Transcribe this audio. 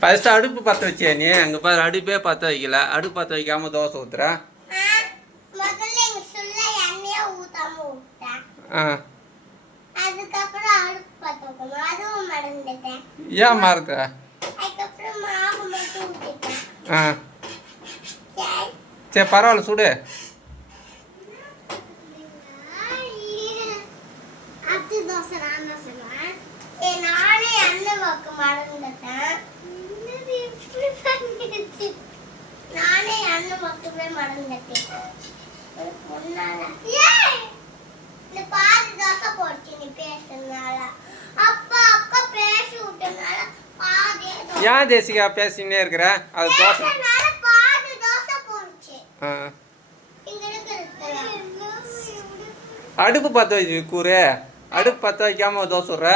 First அடுப்பு பற்ற வச்சியா நீ? அங்கே பாரு, அடுப்பே பற்ற வைக்கல. அடுப்பு பற்ற வைக்காம தோசை ஊத்துற. ஏன் மறந்த? சரி பரவாயில்ல, சுடு. ஏன் தேசிகா பேசினே இருக்கிற? அது தோசை. அடுப்பு பற்ற வச்சு கூறு. அடுப்பு பற்ற வைக்காம தோசை விட்ற.